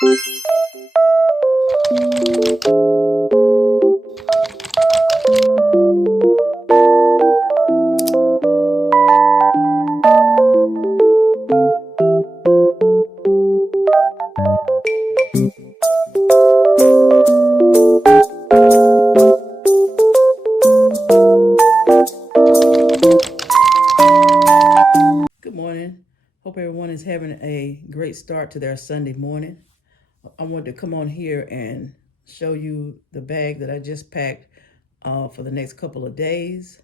Good morning. Hope everyone is having a great start to their Sunday morning. I wanted to come on here and show you the bag that I just packed for the next couple of days.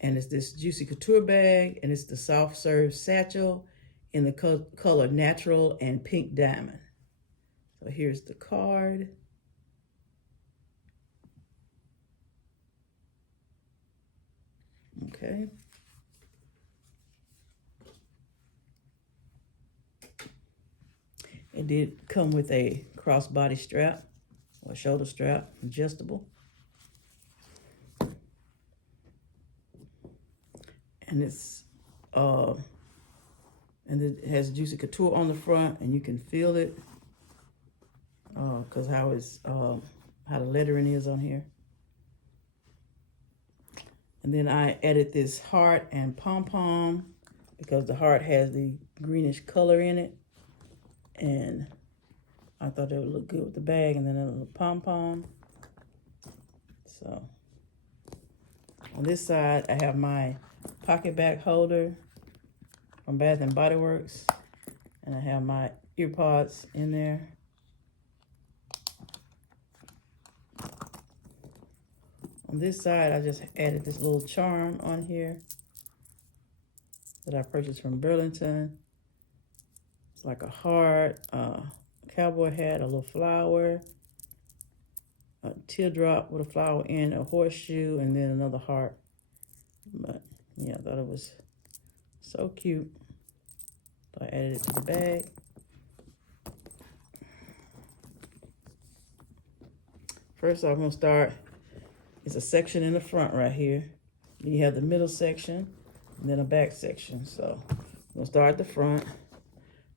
And it's this Juicy Couture bag, and it's the soft serve satchel in the color natural and pink diamond. So here's the card. Okay. It did come with a crossbody strap or shoulder strap, adjustable. And it has Juicy Couture on the front, and you can feel it because how the lettering is on here. And then I added this heart and pom-pom because the heart has the greenish color in it, and I thought it would look good with the bag. And then a little pom-pom. So on this side, I have my pocket bag holder from Bath and Body Works, and I have my ear pods in there. On this side, I just added this little charm on here that I purchased from Burlington. It's like a heart, cowboy hat, a little flower, a teardrop with a flower in, a horseshoe, and then another heart. But yeah, I thought it was so cute. So I added it to the bag. First, I'm gonna start. It's a section in the front right here. Then you have the middle section, and then a back section. So I'm gonna start at the front.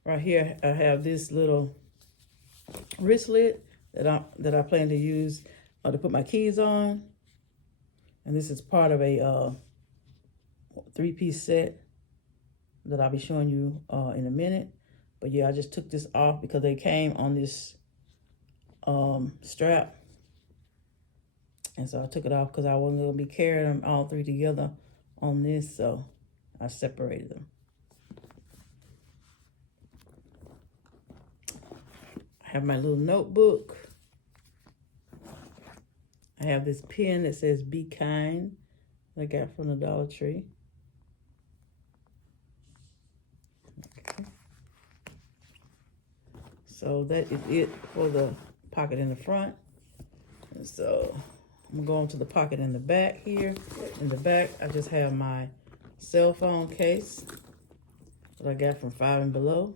Right here, I have this little wristlet that I plan to use to put my keys on. And this is part of a 3-piece set that I'll be showing you in a minute. But yeah, I just took this off because they came on this strap. And so I took it off because I wasn't going to be carrying them all three together on this. So I separated them. I have my little notebook. I have this pen that says "Be Kind" that I got from the Dollar Tree. Okay. So that is it for the pocket in the front. And so I'm going to the pocket in the back here. In the back, I just have my cell phone case that I got from Five and Below.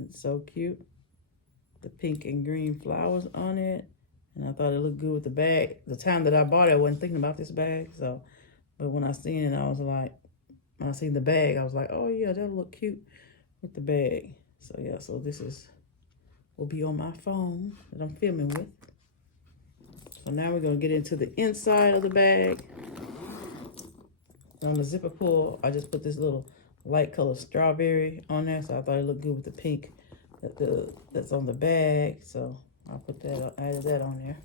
It's so cute. The pink and green flowers on it. And I thought it looked good with the bag. The time that I bought it, I wasn't thinking about this bag. So, but when I seen it, I was like, when I seen the bag, I was like, oh yeah, that'll look cute with the bag. So yeah, so this will be on my phone that I'm filming with. So now we're gonna get into the inside of the bag. On the zipper pull, I just put this little light color strawberry on there. So I thought it looked good with the pink that's on the bag. So I'll put that, added that on there.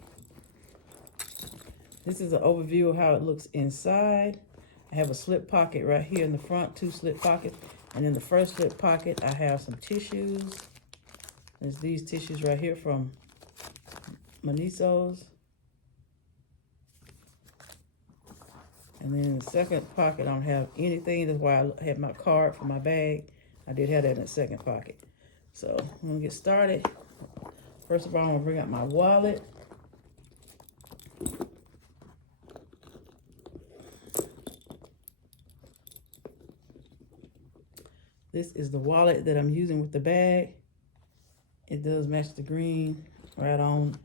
This is an overview of how it looks inside. I have a slip pocket right here in the front, 2 slip pockets. And in the first slip pocket, I have some tissues. There's these tissues right here from Maniso's. And then in the second pocket, I don't have anything. That's why I have my card for my bag. I did have that in the second pocket. So I'm gonna get started. First of all, I'm gonna bring out my wallet. This is the wallet that I'm using with the bag. It does match the green right on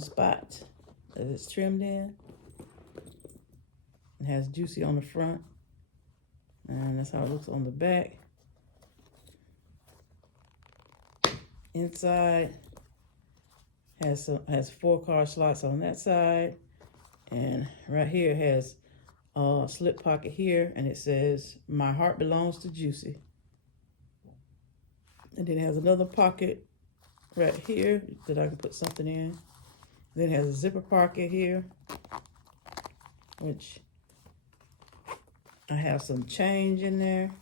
spot that it's trimmed in. It has Juicy on the front, and that's how it looks on the back. inside has 4 card slots on that side, and right here has a slip pocket here, and it says "My heart belongs to Juicy." And then it has another pocket right here that I can put something in. Then it has a zipper pocket here, which I have some change in there.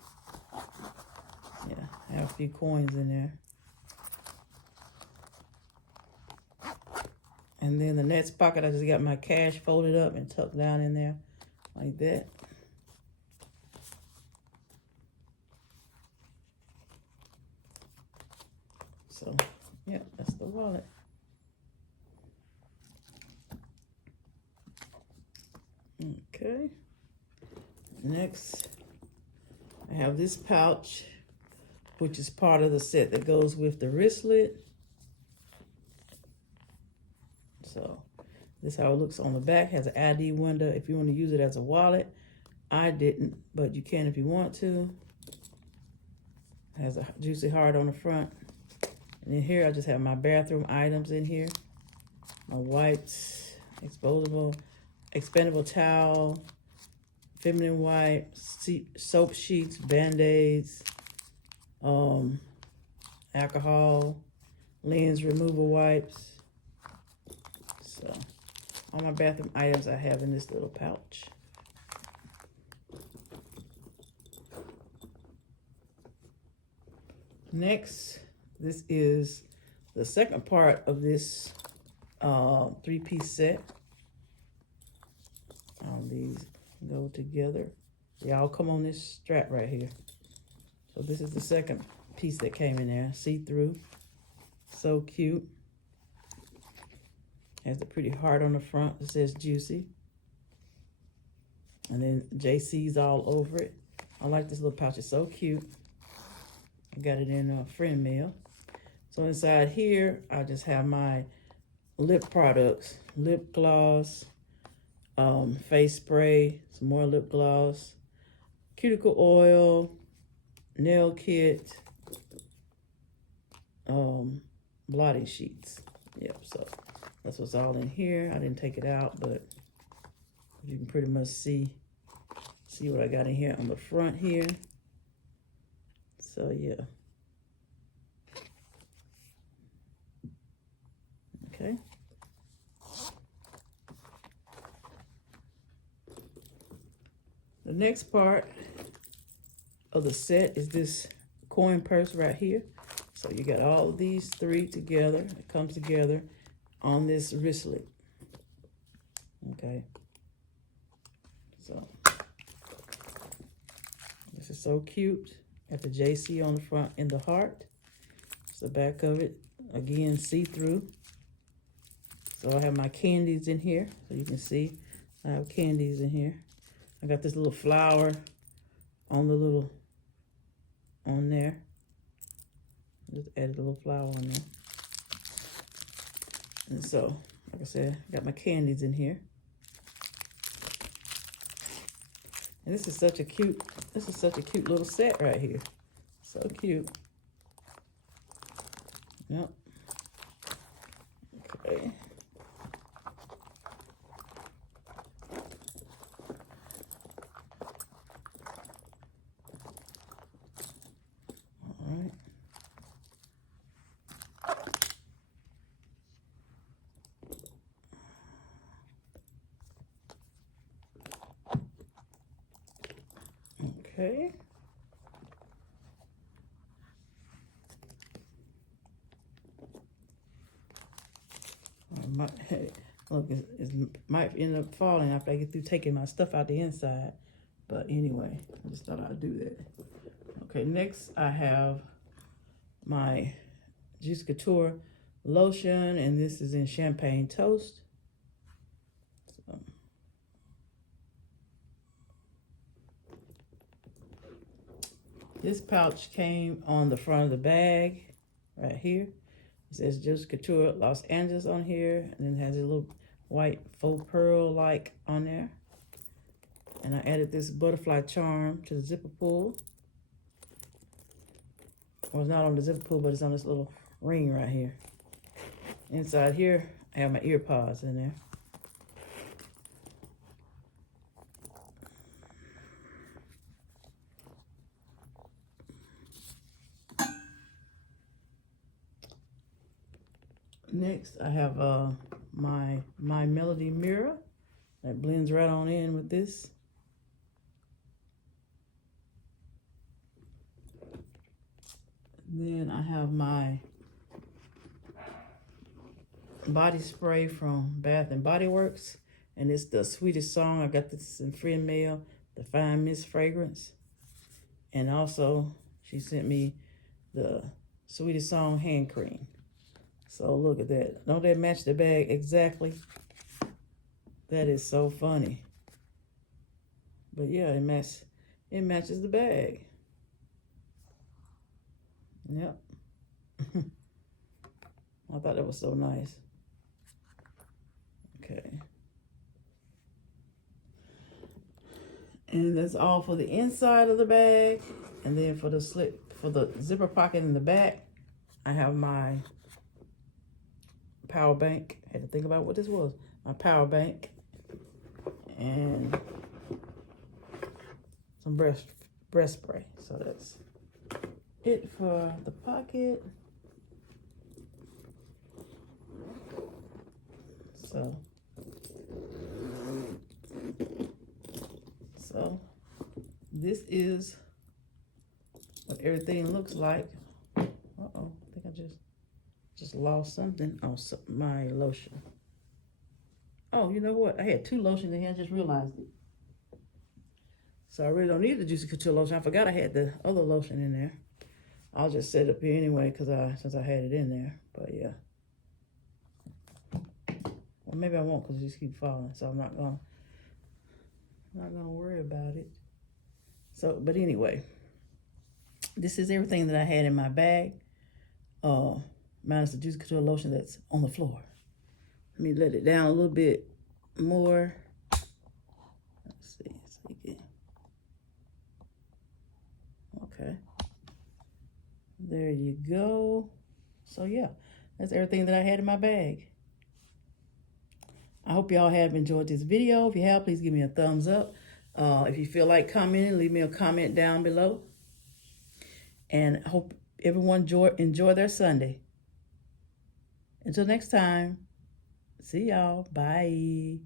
Yeah, I have a few coins in there. And then the next pocket, I just got my cash folded up and tucked down in there like that. So, yeah, that's the wallet. Okay. Next, I have this pouch, which is part of the set that goes with the wristlet. So this is how it looks on the back. Has an ID window if you want to use it as a wallet. I didn't, but you can if you want to. Has a juicy heart on the front. And then here I just have my bathroom items in here. My wipes, expandable towel, feminine wipes, soap sheets, Band-Aids, alcohol, lens removal wipes. So all my bathroom items I have in this little pouch. Next, this is the second part of this 3-piece set. All these go together. They all come on this strap right here. So this is the second piece that came in there, see-through. So cute. Has a pretty heart on the front. It says Juicy. And then JC's all over it. I like this little pouch. It's so cute. I got it in friend mail. So inside here, I just have my lip products. Lip gloss, face spray, some more lip gloss, cuticle oil, nail kit, blotting sheets. Yep, so that's what's all in here. I didn't take it out, but you can pretty much see what I got in here on the front here. So yeah. Okay. The next part of the set is this coin purse right here. So you got all of these 3 together. It comes together on this wristlet. Okay. So this is so cute. Got the JC on the front and the heart. It's the back of it. Again, see-through. So I have my candies in here. So you can see I have candies in here. I got this little flower on there. Just added a little flower on there. And so, like I said, I got my candies in here. And this is such a cute little set right here. So cute. Yep. Okay. All right. Okay. Look, it might end up falling after I get through taking my stuff out the inside. But anyway, I just thought I'd do that. Okay, next I have my Juicy Couture lotion, and this is in Champagne Toast. So, this pouch came on the front of the bag right here. It says Juicy Couture Los Angeles on here, and then it has a little white faux pearl like on there. And I added this butterfly charm to the zipper pull. Well, it's not on the zipper pull, but it's on this little ring right here. Inside here, I have my ear pods in there. Next, I have my Melody mirror that blends right on in with this. Then I have my body spray from Bath and Body Works, and it's the Sweetest Song. I got this in free mail, the Fine Mist fragrance. And also, she sent me the Sweetest Song hand cream. So look at that. Don't that match the bag exactly? That is so funny. But yeah, it matches the bag. Yep. I thought that was so nice. Okay. And that's all for the inside of the bag. And then for the zipper pocket in the back, I have my power bank. I had to think about what this was. My power bank. And some breast spray. So that's it for the pocket. So this is what everything looks like. Uh-oh, I think I just lost something. Oh, my lotion. Oh, you know what? I had 2 lotions in here. I just realized it. So I really don't need the Juicy Couture lotion. I forgot I had the other lotion in there. I'll just set it up here anyway since I had it in there. But yeah. Well, maybe I won't because it just keep falling. So I'm not gonna worry about it. So, but anyway, this is everything that I had in my bag. Minus the Juicy Couture lotion that's on the floor. Let me let it down a little bit more. Let's see. Okay. There you go. So yeah, that's everything that I had in my bag. I hope y'all have enjoyed this video. If you have, please give me a thumbs up. If you feel like commenting, leave me a comment down below. And I hope everyone enjoy their Sunday. Until next time, see y'all. Bye.